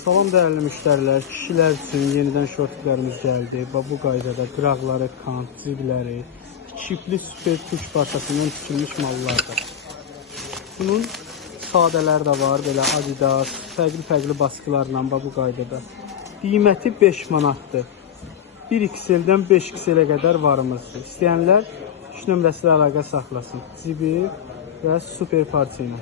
Salam dəyərli müştərilər, kişilər üçün yenidən şortiklərimiz gəldi. Bu qaydada qıraqları, kant, zibləri, çipli süper türk parçasından tikilmiş mallardır. Bunun sadələri də var, belə Adidas, fərqli baskılarla bu qaydada. Qiyməti 5 manatdır. 1XL-dən 5XL-ə qədər varımızdır. İstəyənlər 3 nömrəsi ilə əlaqə saxlasın. Zibi və super parça ilə.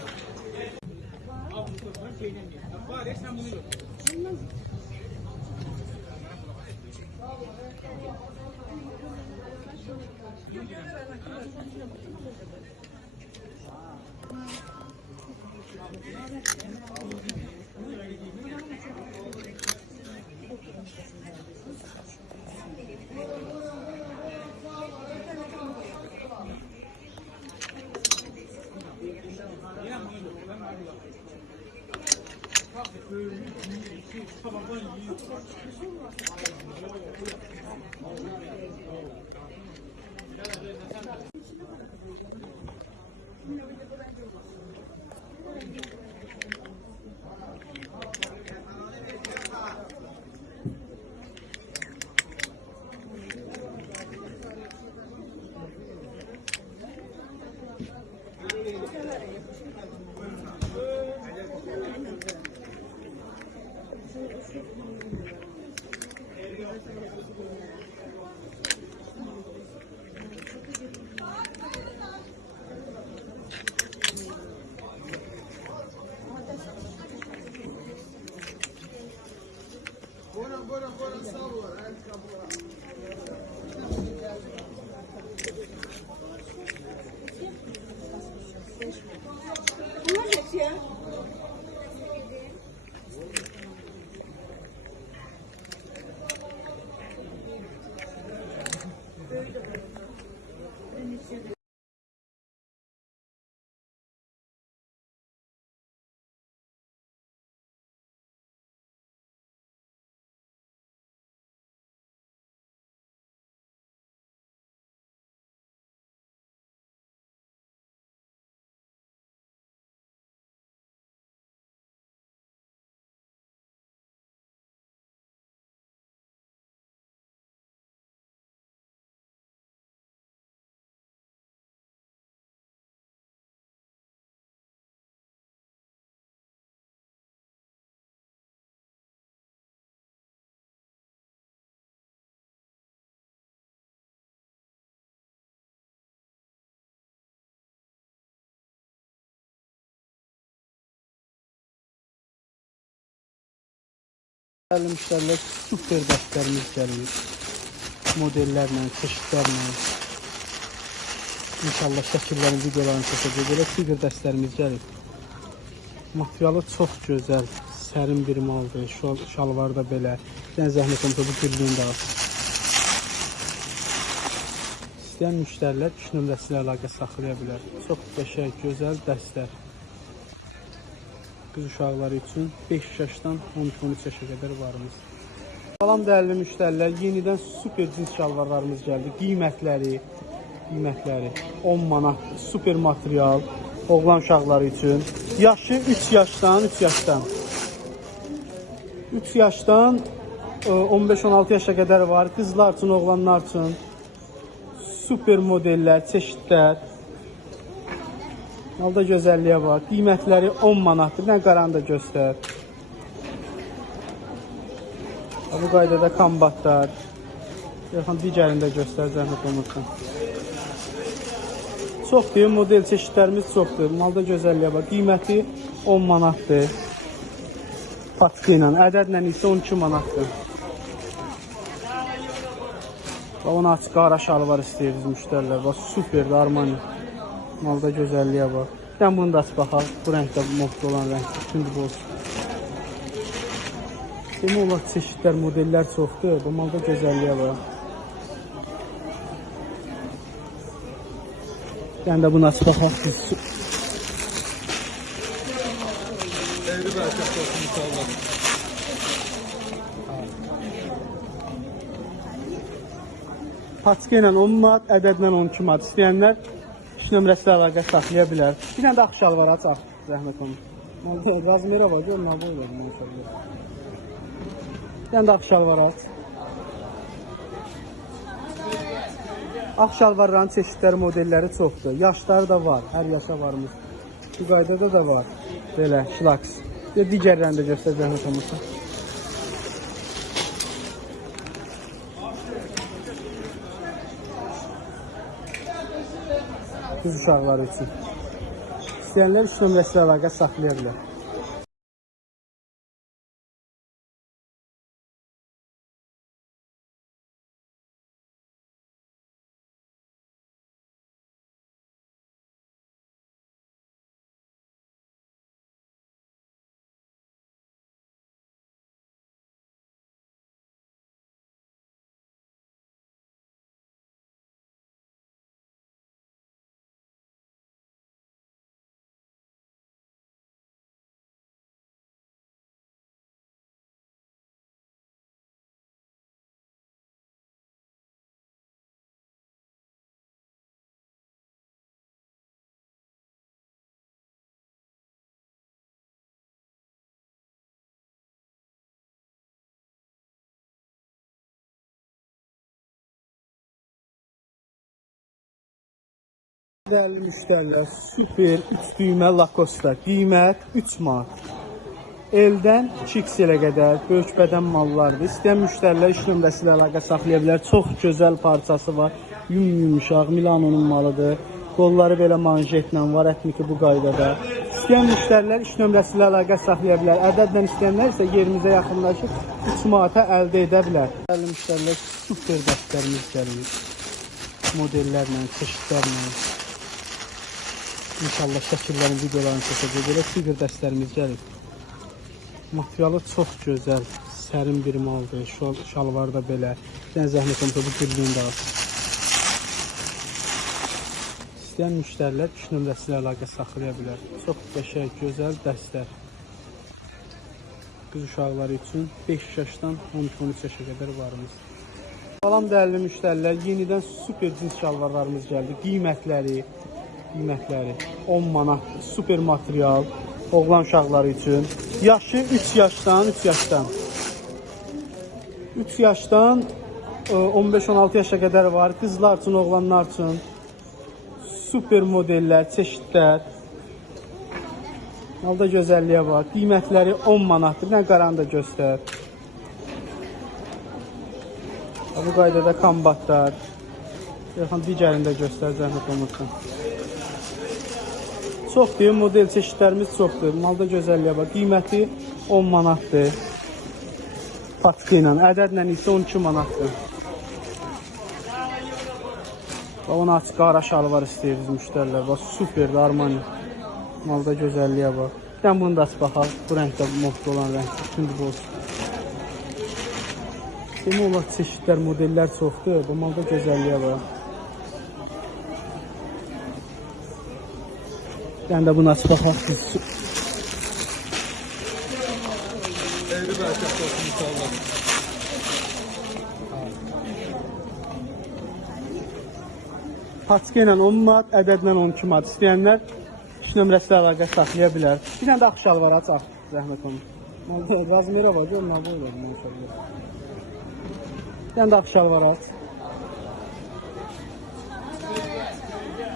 Dəyərli müştərilər, super dəstlərimiz gəlir. Modellərlə, çeşidlərlə. İnşallah şəkillərin, videolarını çəkəcək. Belə super dəstlərimiz gəlir. Materialı çox gözəl, sərin bir maldır. Şalvar da belə. Yəni zəhmət olmasa bu güllüyün də az. İstəyən müştərilər 3 nömrəsi ilə əlaqə saxlaya bilər. Çox qəşəng, gözəl dəstlər. Qız uşaqları üçün 5 yaşdan 12-13 yaşa qədər varımız. Salam dəyərli müştərilər, yenidən super cins şalvarlarımız gəldi. Qiymətləri 10 manat, super material, oğlan uşaqları üçün. Yaşı 3 yaşdan 15-16 yaşa qədər var. Qızlar üçün, oğlanlar üçün super modellər, çeşidlər. Malda gözəlliyə var. Qiymətləri 10 manatdır. Bir dənə qaranı da göstər. Bu qaydada kombatlar. Yaxın digərini də göstər, zəhmət olmasın. Çoxdur, model çeşidlərimiz çoxdur. Malda gözəlliyə var. Qiyməti 10 manatdır. Patkı ilə, ədədlə isə 12 manatdır. Ona açıq qara şalvar istəyirsiniz müştərilər. Superdir, Armani. Malda gözəlliyə var. Dən bunu da aç baxaq. Bu rəngdə modda olan rəngdir. Şimdi bu olsun. Demək olar çeşidlər, modellər çoxdur. Bu malda gözəlliyə var. Dən də bunu aç baxaq. Paçka ilə 10 manat, ədədlə 12 manat. İstəyənlər 3 nömrəsilə əlaqə saxlaya bilər. Bir dənə də ağ şalvar aç, zəhmət olun. Razmera var, görmə bu olur maşallah. Yəni də ağ şalvar at. Ağ şalvarların çeşidləri, modelləri çoxdur. Yaşları da var, hər yaşa varmış. Bu qaydada da var. Belə şlaks. Digərlərini də göstərəcəm olmasa. Qız uşaqları üçün. İstəyənlər 3 nömrəsi ilə əlaqə saxlaya bilər. Dəyərli müştərilər, super 3 düymə Lacoste, qiymət 3 manat. Eldən 2XL-ə qədər böyük bədən mallardır. İstəyən müştərilər 3 nömrəsi ilə əlaqə saxlaya bilər. Çox gözəl parçası var. Yumuşaq, Milano'nun malıdır. Qolları belə manjetlə var, etniki bu qaydada. İstəyən müştərilər 3 nömrəsi ilə əlaqə saxlaya bilər. Ədədlə istəyənlər isə yerimizə yaxınlaşıb 3 manata əldə edə bilər. Dəyərli müştərilər, super dəstlərimiz gəlir. Modellərlə, çeşidlərlə. İnşallah şəkillərin, videolarını çəkəcək. Belə super dəstlərimiz gəlir. Materialı çox gözəl, sərin bir maldır. Şalvar da belə. Yəni zəhmət olmasa bu güllüyün də az. İstəyən müştərilər 3 nömrəsi ilə əlaqə saxlaya bilər. Çox qəşəng, gözəl dəstlər. Qız uşaqları üçün 5 yaşdan 12-13 yaşa qədər varımız. Salam dəyərli müştərilər, yenidən super cins şalvarlarımız gəldi. Qiymətləri 10 manat, super material, oğlan uşaqları üçün. Yaşı 3 yaşdan 15-16 yaşa qədər var. Qızlar üçün, oğlanlar üçün. Super modellər, çeşidlər. Malda gözəlliyə var. Qiymətləri 10 manatdır. Nə qaranı da göstər. Bu qaydada kombatlar. Digərində göstər, zəhmət olmasın. Çoxdur, model çeşidlərimiz çoxdur. Malda gözəlliyə var. Qiyməti 10 manatdır. Patka ilə, ədədlə isə 12 manatdır. Ona açıq qara şalvar istəyirsiniz müştərilər. Superdir, Armani. Malda gözəlliyə var. Dən bunu da aç baxaq. Bu rəngdə modda olan rəng. Üçüncü olsun. Demək olar çeşidlər, modellər çoxdur. Bu malda gözəlliyə var. Yəni də bunu aç baxaq. Patka ilə 10 manat, ədədlə 12 manat. İstəyənlər 3 nömrəsi ilə əlaqə saxlaya bilər. Bir dənə də ağ şalvar aç, zəhmət olmur. Razmera var, görmə bu olur maşallah. Bir dənə də ağ şalvar aç.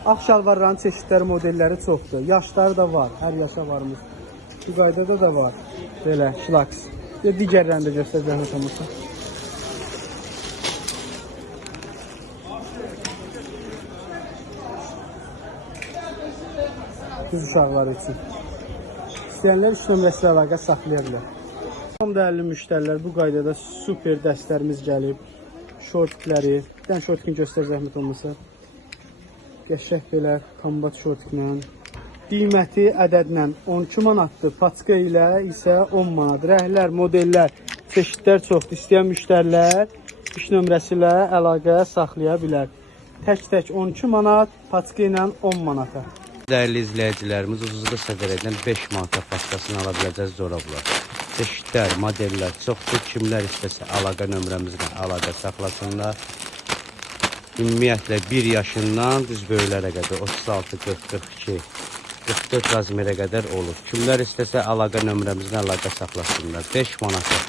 Ağ şalvarların çeşidləri, modelləri çoxdur. Yaşları da var, hər yaşa varmış. Bu qaydada da var. Belə, şlaks. Digərlərini də göstər, zəhmət olmasa. Qız uşaqları üçün. İstəyənlər 3 nömrəsi ilə əlaqə saxlaya bilər. Tam dəyərli müştərilər, bu qaydada super dəstlərimiz gəlib. Şortləri, bir dənə şortkini göstər, zəhmət olmasa. Qəşəng belə kombat şortklə. Qiyməti ədədlə 12 manatdır. Patka ilə isə 10 manat. Rəhlər, modellər, çeşidlər çoxdur. İstəyən müştərilər 3 nömrəsi ilə əlaqə saxlaya bilər. Tək 12 manat, patka ilə 10 manata. Dəyərli izləyicilərimiz, ucuzda səfər edən 5 manata patkasını ala biləcəz zorablar. Çeşidlər, modellər çoxdur. Kimlər istəsə əlaqə nömrəmizlə əlaqə saxlasınlar. Ümumiyyətlə 1 yaşından düz böyüklərə qədər 36, 40, 42 44 razmerə qədər olur. Kimlər istəsə əlaqə nömrəmizlə əlaqə saxlasınlar. 5 manata.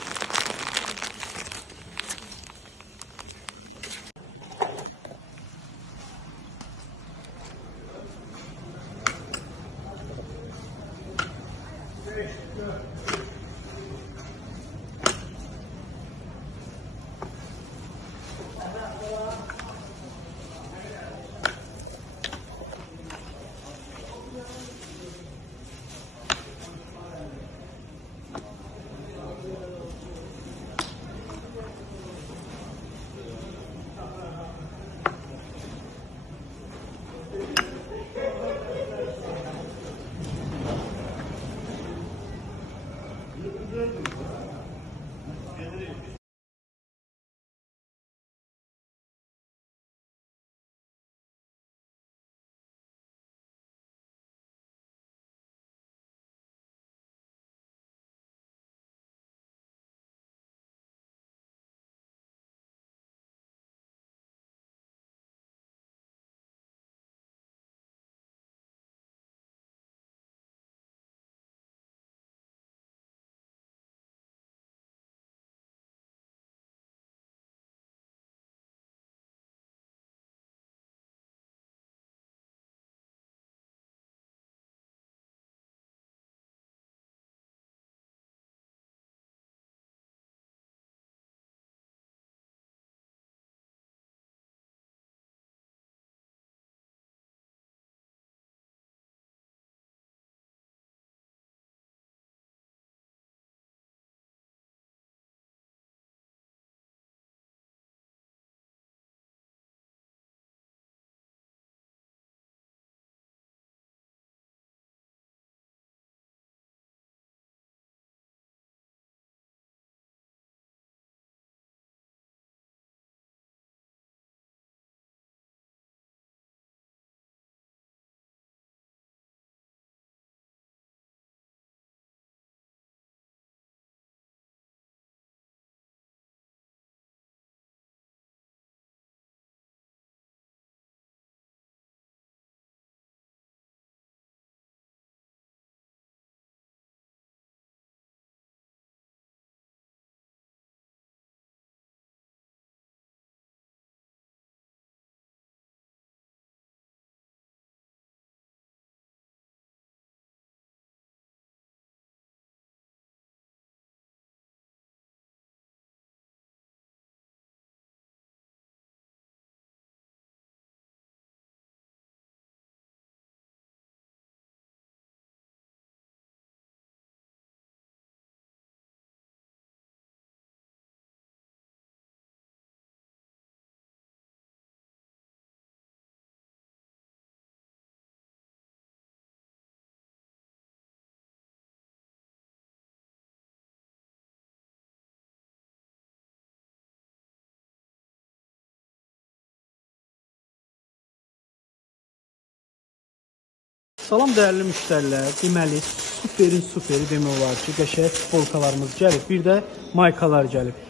Salam dəyərli müştərilər. Deməli, superin superi demək olar ki, qəşəng futbolkalarımız gəlib. Bir də maykalar gəlib.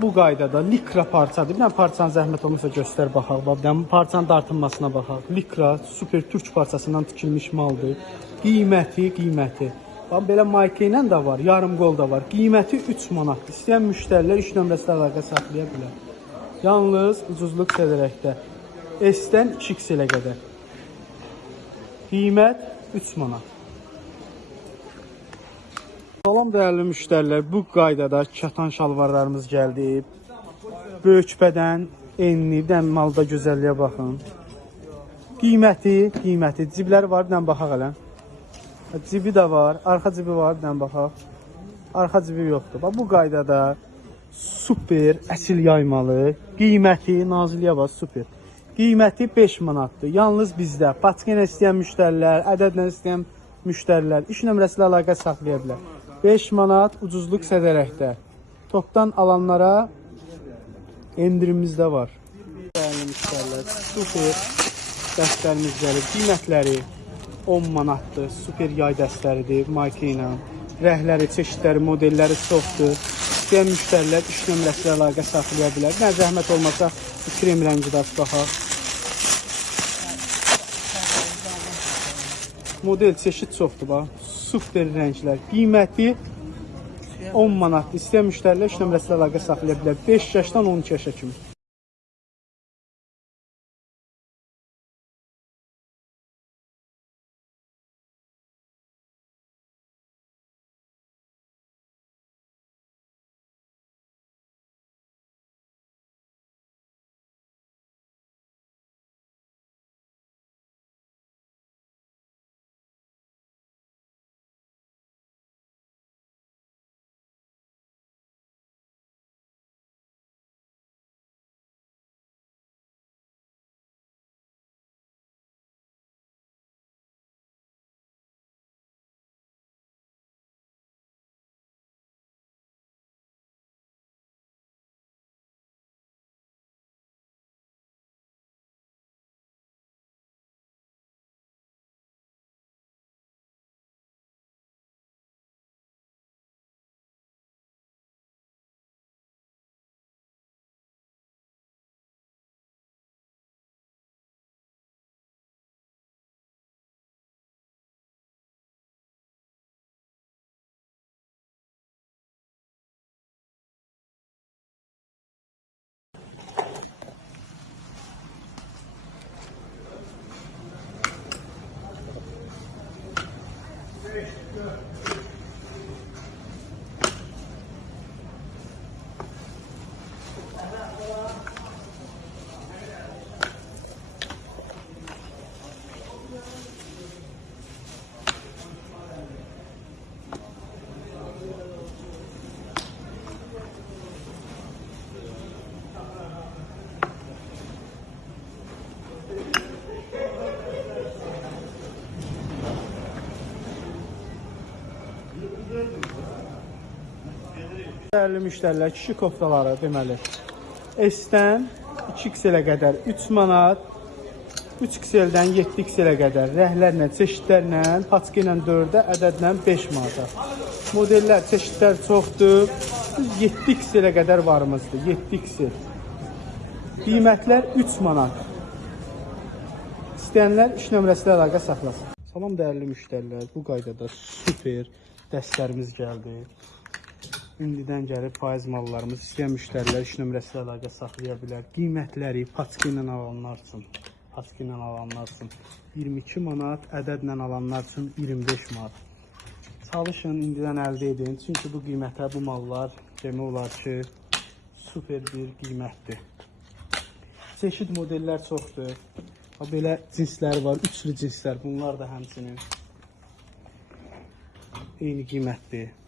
Bu qaydada likra parçadır. Bir dənə parçanın zəhmət olmasa göstər baxaq. Bir dənə parçanın dartınmasına baxaq. Likra super türk parçasından tikilmiş maldır. Qiyməti. Bax belə mayka ilə də var, yarım qol da var. Qiyməti 3 manatdır. İstəyən müştərilər 3 nömrəsilə əlaqə saxlaya bilər. Yalnız ucuzluq sədərəkdə. S-dən 2X-ə qədər. Qiymət 3 manat. Salam dəyərli müştərilər, bu qaydada katan şalvarlarımız gəldi. Böyük bədən, enli, malda gözəlliyə baxın. Qiyməti, cibləri var, bir dənə baxaq elə. Cibi də var, arxa cibi var, bir dənə baxaq. Arxa cibi yoxdur. Bu qaydada super, əsil yaymalı, qiyməti, naziliyə var, super. Qiyməti 5 manatdır. Yalnız bizdə paçkena istəyən müştərilər, ədədlə istəyən müştərilər 3 nömrəsi ilə əlaqə saxlaya bilər. 5 manat ucuzluq sədərəkdə. Topdan alanlara endirimimiz də var. Dəyərli müştərilər, super dəstlərimiz gəlir. Qiymətləri 10 manatdır. Super yay dəstləridir, mayka ilə. Rəhləri, çeşidləri, modelləri çoxdur. İstəyən müştərilər 3 nömrəsi ilə əlaqə saxlaya bilər. Nə zəhmət olmasa krem rəngi də baxaq. Model çeşid çoxdur bax. Super rənglər. Qiyməti 10 manatdır. İstəyən müştərilər iş nömrəsi ilə əlaqə saxlaya bilər. 5 yaşdan 12 yaşa kimi. Dəyərli müştərilər, kişi koftaları deməli S-dən 2XL-ə qədər 3 manat, 3XL-dən 7XL-ə qədər rəhlərlə, çeşidlərlə, paçka ilə 4-ə, ədədlə 5 manata. Modellər, çeşidlər çoxdur. 7XL-ə qədər varımızdır. 7XL. Qiymətlər 3 manat. İstəyənlər iş nömrəsi ilə əlaqə saxlasın. Salam dəyərli müştərilər, bu qaydada super dəstlərimiz gəldi. İndidən gəlib faiz mallarımız istəyən müştərilər iş nömrəsi ilə əlaqə saxlaya bilər. Qiymətləri paçka ilə alanlar üçün, 22 manat, ədədlə alanlar üçün 25 manat. Çalışın, indidən əldə edin. Çünki bu qiymətə bu mallar demək olar ki, super bir qiymətdir. Çeşid modellər çoxdur. Belə cinslər var, üçlü cinslər. Bunlar da həmçinin eyni qiymətdir.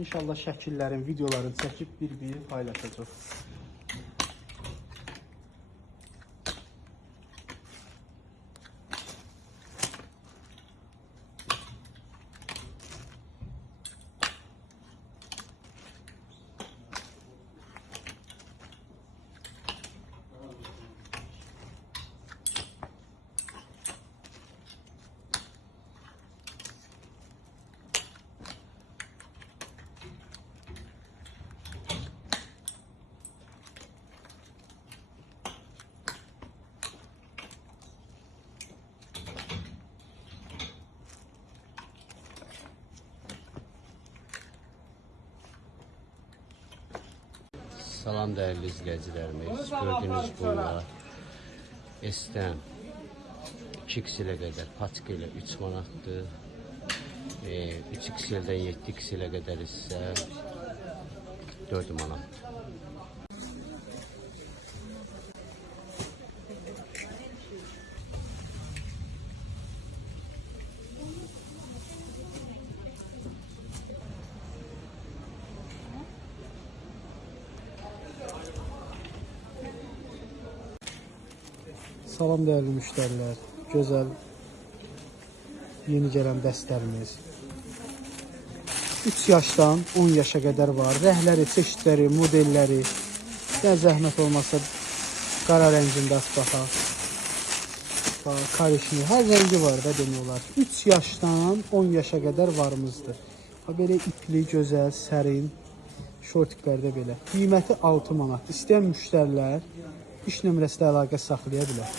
İnşallah şəkillərin, videoların çəkib bir-bir paylaşacaq. Salam dəyərli izləyicilərimiz, gördüyünüz bunlar S-dən 2XL-ə qədər paçka ilə 3 manatdır, 3XL-dən 7XL-ə qədər isə 4 manatdır. Salam dəyərli müştərilər, gözəl yeni gələn dəstlərimiz 3 yaşdan 10 yaşa qədər var. Rəhləri, çeşidləri, modelləri, yəni zəhmət olmasa qara rəngində baxaq, karışını, hər rəngi var da demək olar. 3 yaşdan 10 yaşa qədər varımızdır. Belə ipli, gözəl, sərin şortiklərdə belə. Qiyməti 6 manat. İstəyən müştərilər iş nömrəsi ilə əlaqə saxlaya bilər.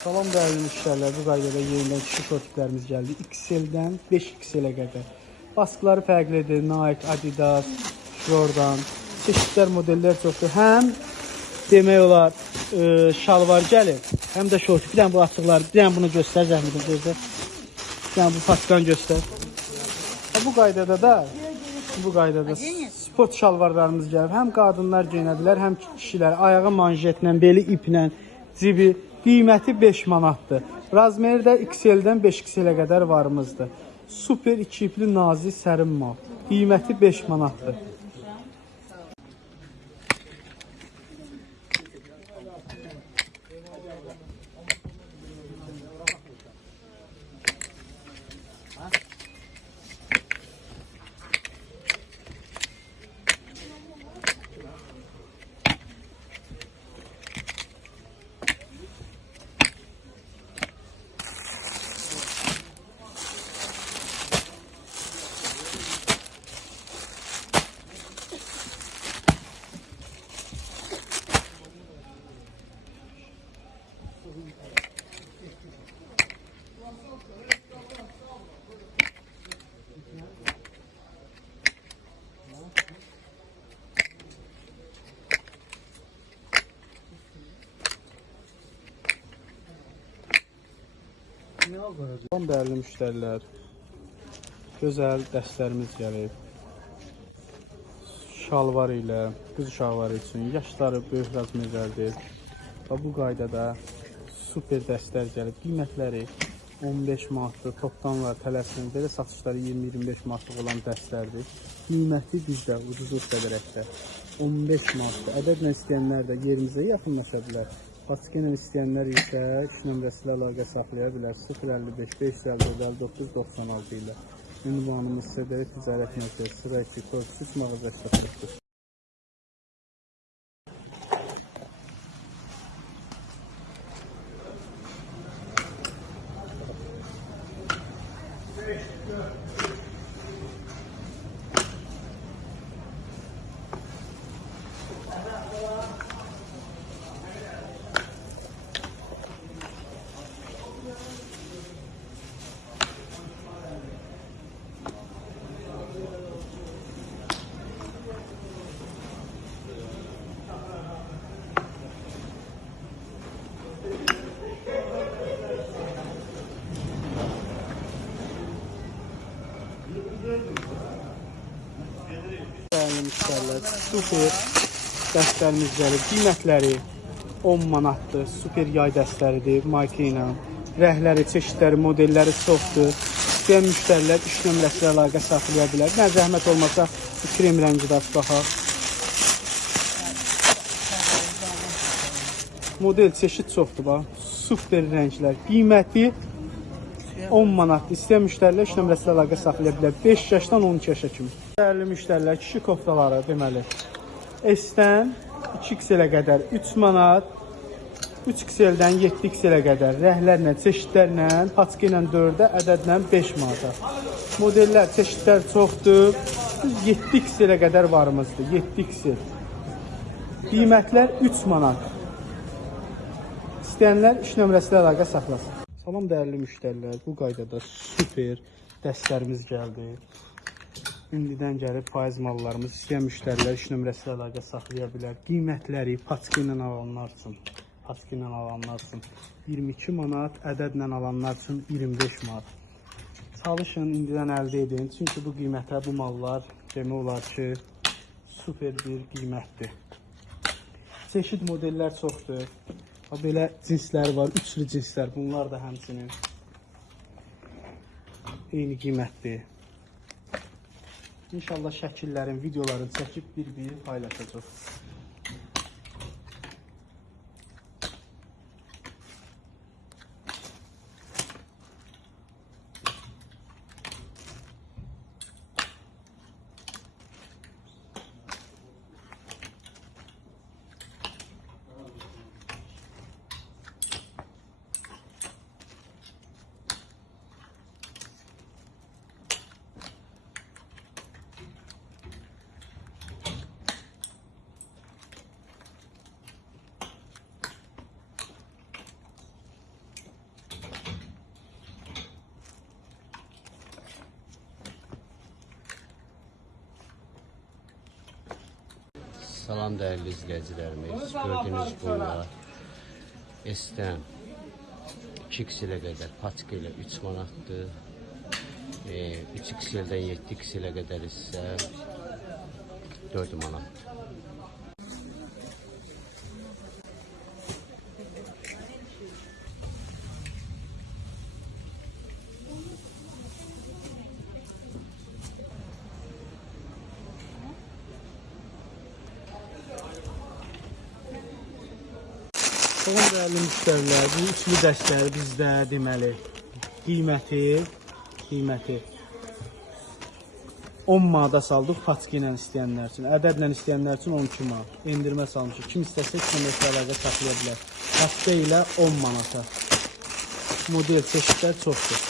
Salam dəyərli müştərilər, bu qaydada yenidən kişi şortiklərimiz gəldi. XL-dən 5XL-ə qədər. Baskıları fərqlidir. Nike, Adidas, Jordan, çeşidlər, modellər çoxdur. Həm demək olar şalvar gəlir, həm də şortik. Bir dənə bu açıqlar, bir dənə bunu göstər, zəhmətin gözlə. Bir dənə bu patkan göstər. Bu qaydada sport şalvarlarımız gəlir. Həm qadınlar geyinə bilər, həm kişilər. Ayağı manjetlə, beli iplə, cibi. Qiyməti 5 manatdır. Razmeri də XL-dən 5XL-ə qədər varımızdır. Super 2 ipli nazik sərin mal. Qiyməti 5 manatdır. Son dəyərli müştərilər, gözəl dəstlərimiz gəlib. Şalvar ilə, qız uşaqları üçün, yaşları böyük razmerlərdir. Və bu qaydada super dəstlər gəlib. Qiymətləri 15 manatdır, topdan var, tələsin. Belə satışları 20-25 manatlıq olan dəstlərdir. Qiyməti bizdə, ucuz qədərəkdə 15 manatdır. Ədədlə istəyənlər də yerimizə yaxınlaşa bilər. Paskı ilə istəyənlər isə iş nömrəsi ilə əlaqə saxlaya bilər. 055 554 59 96 ilə. Ünvanımız SDR Ticarət Mərkəzi sıra 2 Korpus mağaza işlətməkdir. Dəyərli müştərilər, super dəstlərimiz gəlib. Qiymətləri 10 manatdır. Super yay dəstləridir, marka ilə. Rəhləri, çeşidləri, modelləri çoxdur. İstəyən müştərilər iş nömrəsi ilə əlaqə saxlaya bilər. Nə zəhmət olmasa bu krem rəngi də baxaq. Model çeşid çoxdur bax. Super rənglər. Qiyməti 10 manatdır. İstəyən müştərilər iş nömrəsi ilə əlaqə saxlaya bilər. 5 yaşdan 12 yaşa kimi. Dəyərli müştərilər, kişi koftaları deməli S-dən 2XL-ə qədər 3 manat, 3XL-dən 7XL-ə qədər rəhlərlə, çeşidlərlə, paçka ilə 4-ə, ədədlə 5 manata. Modellər, çeşidlər çoxdur. 7XL-ə qədər varımızdır. 7XL. Qiymətlər 3 manat. İstəyənlər iş nömrəsi ilə əlaqə saxlasın. Salam dəyərli müştərilər, bu qaydada super dəstlərimiz gəldi. İndidən gəlib faiz mallarımız, istəyən müştərilər iş nömrəsi ilə əlaqə saxlaya bilər. Qiymətləri paçka ilə alanlar üçün 22 manat, ədədlə alanlar üçün 25 manat. Çalışın, indidən əldə edin. Çünki bu qiymətə bu mallar demək olar ki, super bir qiymətdir. Çeşid modellər çoxdur. Belə cinslər var, üçlü cinslər. Bunlar da həmçinin eyni qiymətdir. İnşallah şəkillərin, videoların çəkib bir-bir paylaşacaq. Salam değerli izleyicilerimiz. Gördüğünüz bunlar S-dən 2x-ilə qədər, patika ilə 3 manatdır. 3x-dən 7x-ilə qədər isə 4 manatdır. Salam değerli müştərilər, bu üçlü dəstlər bizdə deməli qiyməti 10 manata saldıq patika ilə istəyənlər üçün, ədədlə istəyənlər üçün 12 manat endirmə salmışıq. Kim istəsə kilometrə əlaqə saxlaya bilər. Patika ilə 10 manata. Model çeşidlər çoxdur.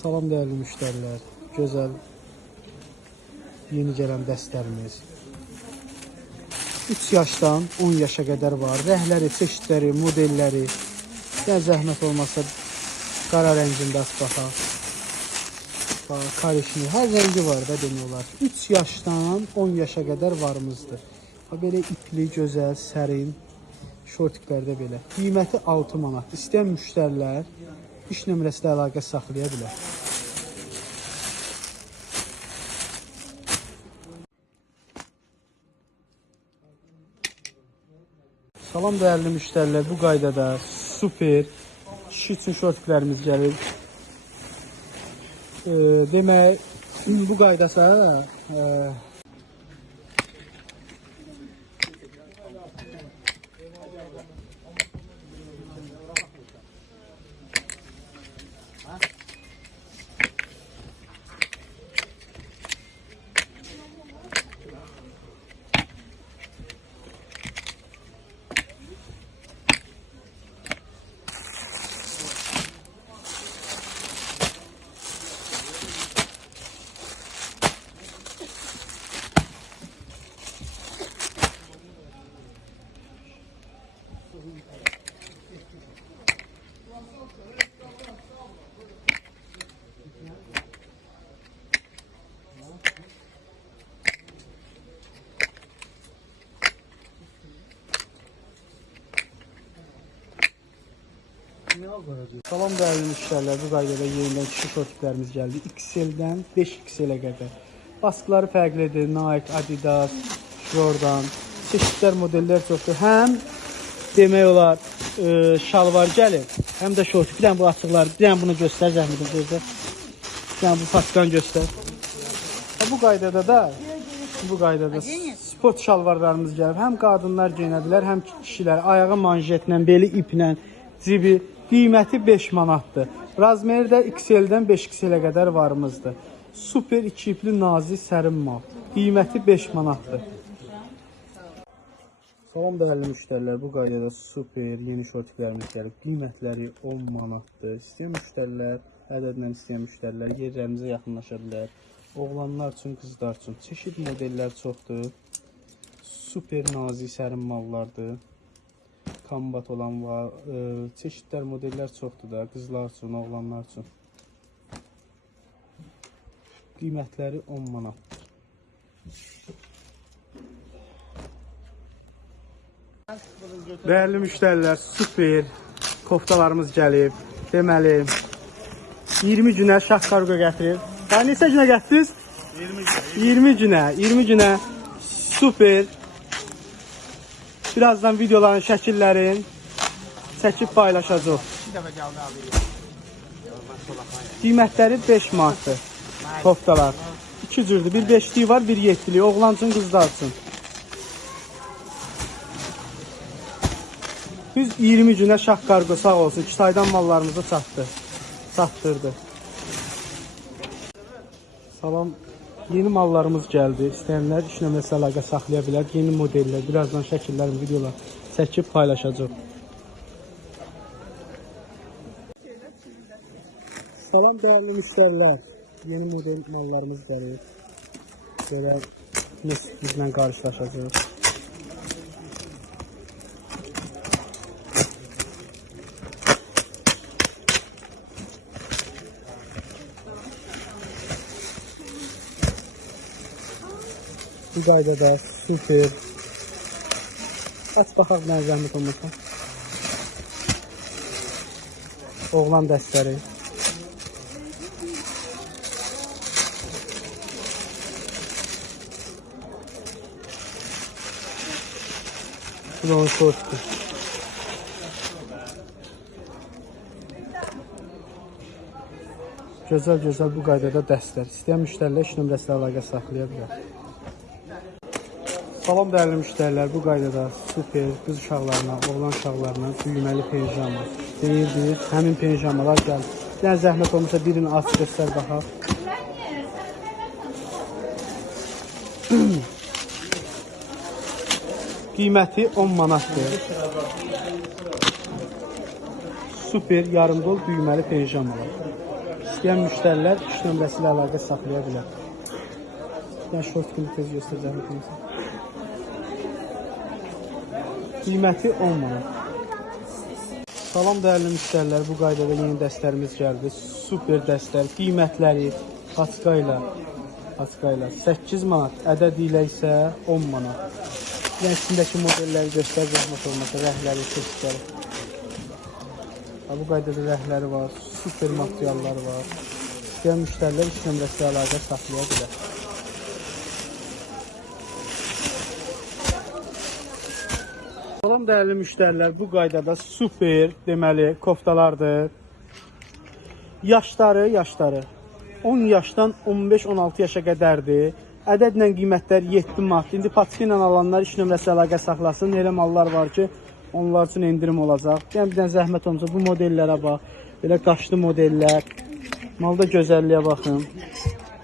Salam değerli müştərilər, gözəl yeni gələn dəstlərimiz 3 yaşdan 10 yaşa qədər var. Rəhləri, çeşidləri, modelləri. Yəni zəhmət olmasa qara rəngində at baxaq. Karışını, hər rəngi var da demək olar. 3 yaşdan 10 yaşa qədər varımızdır. Belə ipli, gözəl, sərin şortiklərdə belə. Qiyməti 6 manat. İstəyən müştərilər iş nömrəsilə əlaqə saxlaya bilər. Salam değerli müştərilər, bu qaydada super kişi üçün şortiklərimiz gəlir. Demək, bu qaydasa Salam değerli müştərilər, bu qaydada yenidən kişi şortiklərimiz gəldi. XL-dən 5XL-ə qədər. Baskıları fərqlidir. Nike, Adidas, Jordan. Çeşidlər, modellər çoxdur. Həm demək olar şalvar gəlir, həm də şortik. Bir dənə bu açıqlar, bir dənə bunu göstər, zəhmətin gözlə. Bir dənə bu patikanı göstər. Bu qaydada sport şalvarlarımız gəlir. Həm qadınlar geyinədilər, həm kişilər. Ayağı manjetlə, beli iplə, cibi. Qiyməti 5 manatdır. Razmeri də XL-dən 5XL-ə qədər varımızdır. Super 2 ipli nazik sərin mal. Qiyməti 5 manatdır. Salam değerli müştərilər, bu qaydada super yeni şortiklərimiz gəlib. Qiymətləri 10 manatdır. İstəyən müştərilər, ədədlə istəyən müştərilər yerlərimizə yaxınlaşa bilər. Oğlanlar üçün, qızlar üçün çeşid modellər çoxdur. Super nazik sərin mallardır. Kombat olan var, çeşidlər, modellər çoxdur da, qızlar üçün, oğlanlar üçün. Qiymətləri 10 manatdır. Değerli müştərilər, super koftalarımız gəlib. Deməli, 20 günə şah kargo gətirir. Daha neçə günə gətirdiniz? 20 günə super. Birazdan videoların şəkillərin çəkib paylaşacaq. Qiymətləri 5 manatdır. Koftalar. 2 cürdür. Bir 5'liği var, bir 7'liği. Oğlan üçün, qızlar üçün. Biz 20 günə şah kargo sağ olsun. Kitaydan mallarımızı çatdırdı. Salam. Yeni mallarımız gəldi. İstəyənlər iş nömrəsi əlaqə saxlaya bilər. Yeni modellər, birazdan şəkillərin, videolar çəkib paylaşacaq. Salam değerli müştərilər. Yeni model mallarımız gəlir. Belə bizlə qarşılaşacaq. Bu qaydada super. Aç baxaq nə zəhmət olmasa. Oğlan dəstləri. Bu da onun şortdur. Gözəl bu qaydada dəstlər. İstəyən müştərilər iş nömrəsi ilə əlaqə saxlaya bilər. Salam dəyərli müştərilər, bu qaydada super qız uşaqlarına, oğlan uşaqlarına düyməli pijama deyildir. Həmin pijamalar gəlir. Yəni zəhmət olmasa birini aç göstər baxaq. Qiyməti 10 manatdır. Super yarımdol düyməli pijamalar. İstəyən müştərilər iş nömrəsi ilə əlaqə saxlaya bilər. Yəni şort kimi tez göstərəcəm. Qiyməti 10 manat. Salam dəyərli müştərilər, bu qaydada yeni dəstlərimiz gəldi. Super dəstlər, qiymətləri paçka ilə 8 manat, ədəd ilə isə 10 manat. Yəni içindəki modelləri göstər, zəhmət olmasa, rəhləri, çeşidləri. Bu qaydada rəhləri var, super materialları var. İstəyən müştərilər iş nömrəsi ilə əlaqə saxlaya bilər. Salam dəyərli müştərilər, bu qaydada super deməli koftalardır. Yaşları 10 yaşdan 15-16 yaşa qədərdir. Ədədlə qiymətlər 7 manat. İndi paçka ilə alanlar iş nömrəsi əlaqə saxlasın. Elə mallar var ki, onlar üçün endirim olacaq. Yəni bir dənə zəhmət olmasa bu modellərə bax. Belə qaşlı modellər. Malda gözəlliyə baxın.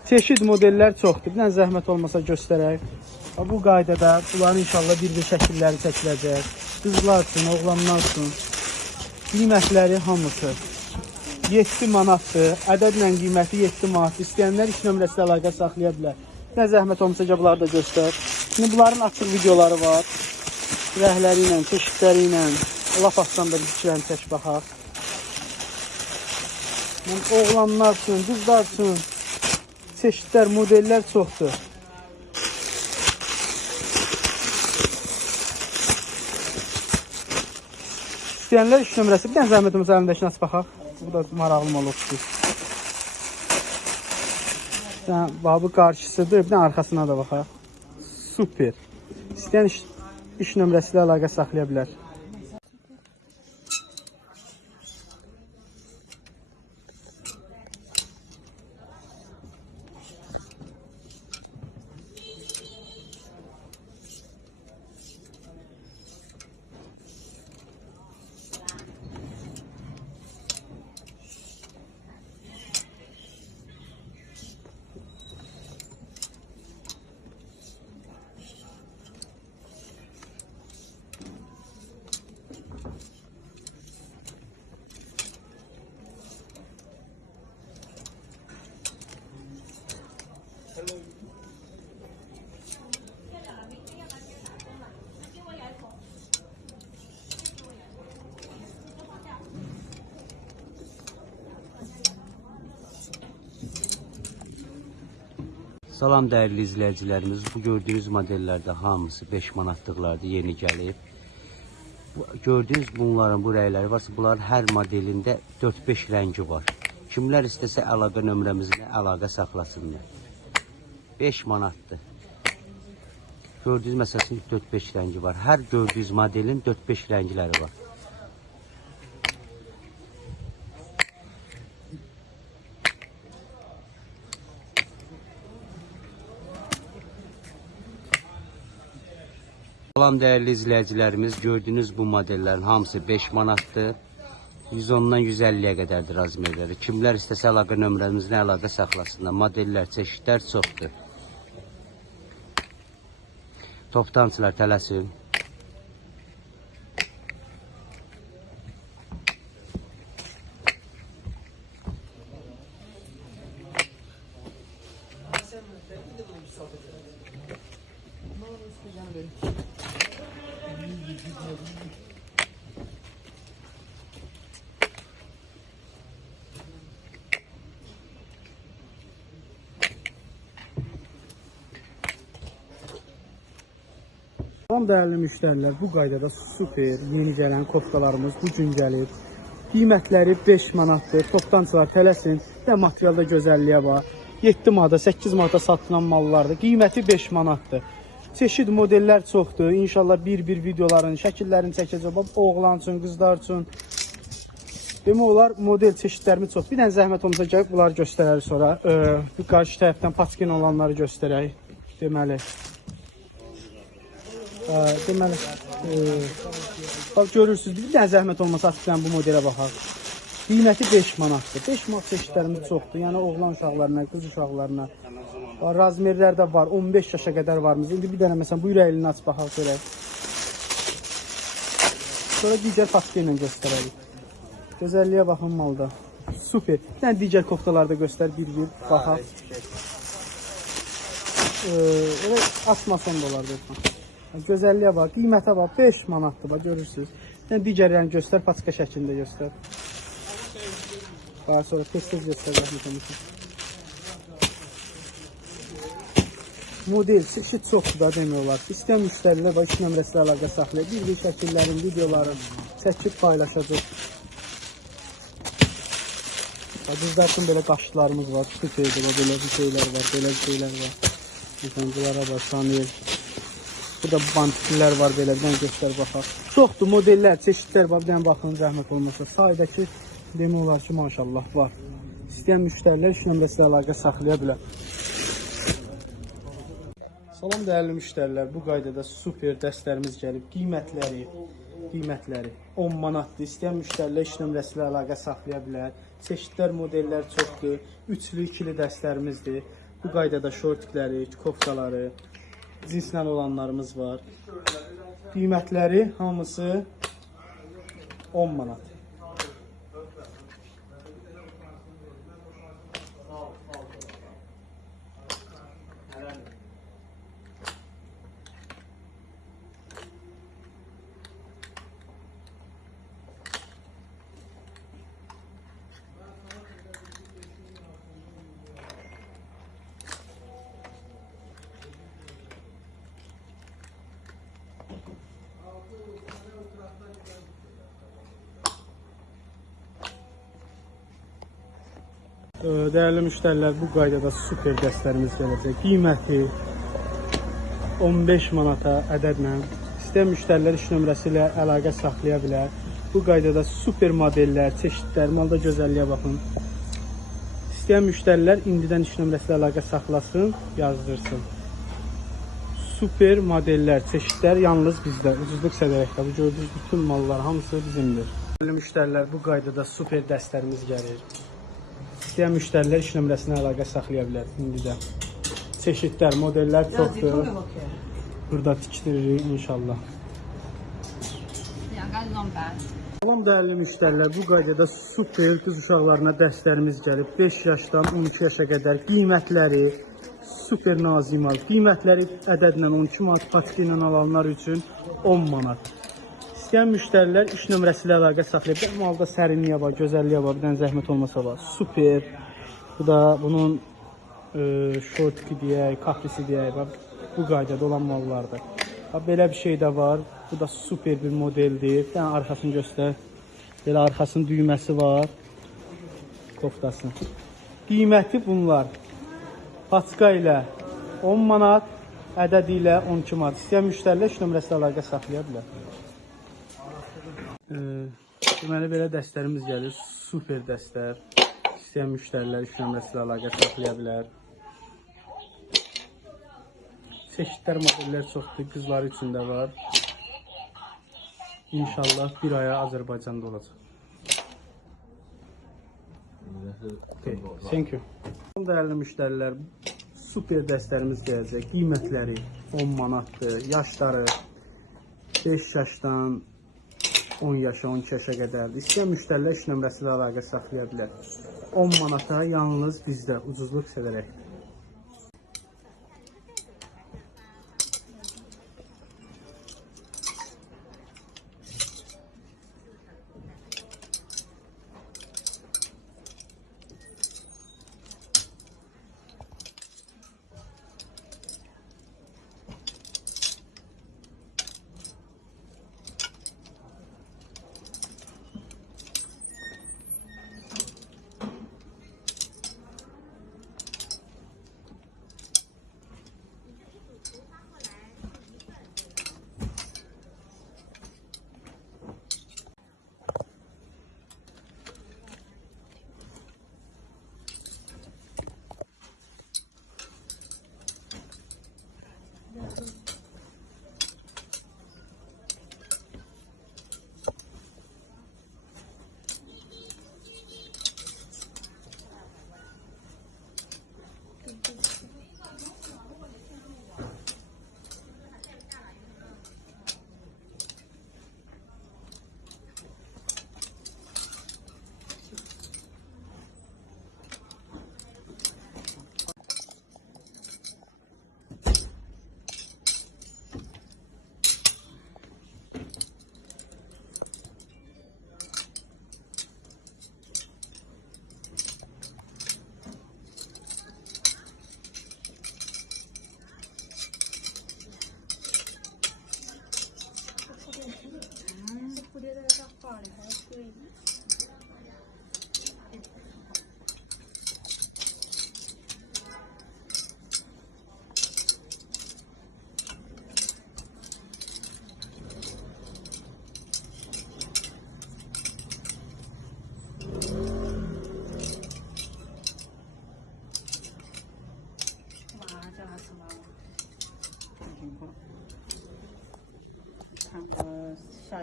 Çeşid modellər çoxdur. Bir dənə zəhmət olmasa göstərək. Bu qaydada bunların inşallah bir şəkilləri çəkiləcək. Qızlar üçün, oğlanlar üçün. Qiymətləri hamısı 7 manatdır. Ədədlə qiyməti 7 manat. İstəyənlər iş nömrəsi ilə əlaqə saxlaya bilər. Nə zəhmət olmasa bunları da göstər. Şimdi bunların açıq videoları var. Rəhləri ilə, çeşidləri ilə. Laf aslan da bir fikirlərini çək baxaq. Oğlanlar üçün, qızlar üçün çeşidlər, modellər çoxdur. İstəyənlər iş nömrəsi. Bir dənə zəhmət olmasa əlindəkini aç baxaq. Bu da maraqlı mal olsun. Bu qarşısıdır. Bir dənə arxasına da baxaq. Super. İstəyən iş nömrəsi ilə əlaqə saxlaya bilər. Salam dəyərli izləyicilərimiz, bu gördüyünüz modellərdə hamısı 5 manatlıqlardır, yeni gəlib. Gördüyünüz bunların bu rəyləri varsa, bunların hər modelində 4-5 rəngi var. Kimlər istəsə əlaqə nömrəmizlə əlaqə saxlasınlar. 5 manatdır. Gördüyünüz məsələsində 4-5 rəngi var. Hər gördüyünüz modelin 4-5 rəngləri var. Salam dəyərli izləyicilərimiz, gördüyünüz bu modellərin hamısı 5 manatdır. 110-dan 150-yə qədərdir razmerləri. Kimlər istəsə əlaqə nömrəmizlə əlaqə saxlasınlar. Modellər, çeşidlər çoxdur. Toptancılar tələsin. Salam dəyərli müştərilər, bu qaydada super yeni gələn koftalarımız bu gün gəlib. Qiymətləri 5 manatdır, toptancılar tələsin və materialda gözəlliyə var. 7 manata, 8 manata satılan mallardır, qiyməti 5 manatdır. Çeşid modellər çoxdur, İnşallah bir-bir videoların, şəkillərini çəkəcəm, oğlan üçün, qızlar üçün. Demək olar, model çeşidlərimiz çox. Bir dənə zəhmət olmasa gəlib bunları göstərərik sonra. Bu qarşı tərəfdən paçkin olanları göstərək. Deməli, bax görürsünüz, bir dənə zəhmət olmasa açıqdan bu modelə baxaq. Qiyməti 5 manatdır. 5 manat çeşidlərimiz çoxdur. Yəni oğlan uşaqlarına, qız uşaqlarına. Razmerlər də var. 15 yaşa qədər varımız. İndi bir dənə məsələn bu ürəklini aç baxaq görək. Sonra digər paçka ilə göstərərik. Gözəlliyə baxın malda. Super. Bir dənə digər koftalarda göstər bir-bir baxaq. Elə atmasan da olar deyəsən. Gözəlliyə bax, qiymətə bax, 5 manatdır, bax, görürsünüz. Yəni, digərlərini göstər, paçka şəklində göstər. Daha sonra tez-tez göstər, model, çeşid çoxdur da demək olar. İstəyən müştərilər bax, 2 nömrəsi ilə əlaqə saxlayır. Bir-bir şəkillərin, videoların çəkib paylaşacaq. Qızlar üçün belə qaşlarımız var, süperdir, belə bir şeylər var, belə bir şeylər var. İnsanlara bax, Şanel. Burada bantiklər var, belə bir dənə göstər baxaq. Çoxdur, modellər, çeşidlər var, bir dənə baxın, zəhmət olmasa. Sayədəki demək olar ki, maşallah var. İstəyən müştərilər 2 nömrəsi ilə əlaqə saxlaya bilər. Salam dəyərli müştərilər, bu qaydada super dəstlərimiz gəlib. Qiymətləri 10 manatdır. İstəyən müştərilər 2 nömrəsi ilə əlaqə saxlaya bilər. Çeşidlər, modellər çoxdur. Üçlü, ikili dəstlərimizdir. Bu qaydada şortikləri, koftaları, cinslə olanlarımız var. Qiymətləri hamısı 10 manat. Dəyərli müştərilər, bu qaydada super dəstlərimiz gələcək. Qiyməti 15 manata ədədlə. İstəyən müştərilər 2 nömrəsi ilə əlaqə saxlaya bilər. Bu qaydada super modellər, çeşidlər, malda gözəlliyə baxın. İstəyən müştərilər indidən 2 nömrəsi ilə əlaqə saxlasın, yazdırsın. Super modellər, çeşidlər yalnız bizdə. Ucuzluq sədərəkdə. Bu gördüyünüz bütün mallar hamısı bizimdir. Dəyərli müştərilər, bu qaydada super dəstlərimiz gəlir. İstəyən müştərilər 2 nömrəsinə əlaqə saxlaya bilər indidən. Çeşidlər, modellər çoxdur. Burada tikdiririk inşallah. Salam dəyərli müştərilər, bu qaydada super qız uşaqlarına dəstlərimiz gəlib. 5 yaşdan 12 yaşa qədər qiymətləri super nazimal. Qiymətləri ədədlə 12 manat, paçka ilə alanlar üçün 10 manat. İstəyən müştərilər 3 nömrəsi ilə əlaqə saxlayıb. Malda sərinliyə var, gözəlliyə var, bir dənə zəhmət olmasa var. Super. Bu da bunun şortiki deyək, kaprisi deyək. Bu qaydada olan mallardır. Belə bir şey də var. Bu da super bir modeldir. Bir dənə arxasını göstər. Belə arxasının düyməsi var. Koftasını. Qiyməti bunlar. Paçka ilə 10 manat, ədədi ilə 12 manat. İstəyən müştərilər 3 nömrəsi ilə əlaqə saxlaya bilər. Deməli belə dəstlərimiz gəlir, super dəstlər. İstəyən müştərilər 3 nömrəsi ilə əlaqə saxlaya bilər. Çeşidlər, modellər çoxdur, qızlar üçün də var. İnşallah bir aya Azərbaycanda olacaq. Okay, thank you. Dəyərli müştərilər, super dəstlərimiz gələcək. Qiymətləri 10 manatdır. Yaşları 5 yaşdan 10 yaşa, 12 yaşa qədərdir. İstəyən müştərilər 3 nömrəsi ilə əlaqə saxlaya bilər. 10 manata yalnız bizdə ucuzluq sevərək.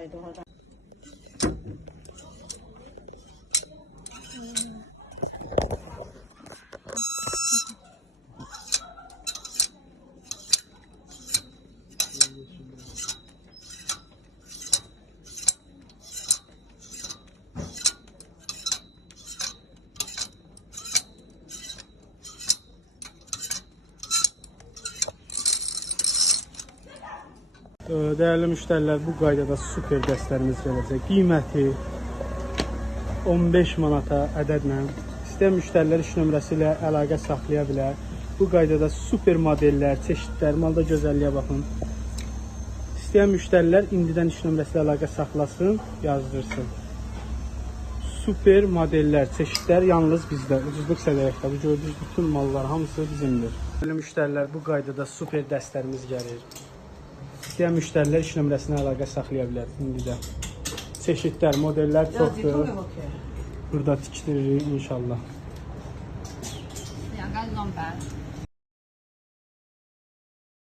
买多少张？Değerli müştərilər, bu qaydada super dəstlərimiz gələcək. Qiyməti 15 manata ədədlə. İstəyən müştərilər iş nömrəsi ilə əlaqə saxlaya bilər. Bu qaydada super modellər, çeşidlər, malda gözəlliyə baxın. İstəyən müştərilər indidən iş nömrəsi ilə əlaqə saxlasın, yazdırsın. Super modellər, çeşidlər yalnız bizdə. Ucuzluq səviyyəsində. Bu gördüyünüz bütün mallar hamısı bizimdir. Değerli müştərilər, bu qaydada super dəstlərimiz gəlir. İstəyən müştərilər iş nömrəsinə əlaqə saxlaya bilər indidə. Çeşidlər, modellər çoxdur. Burada tikdiririk inşallah. 2个弄白。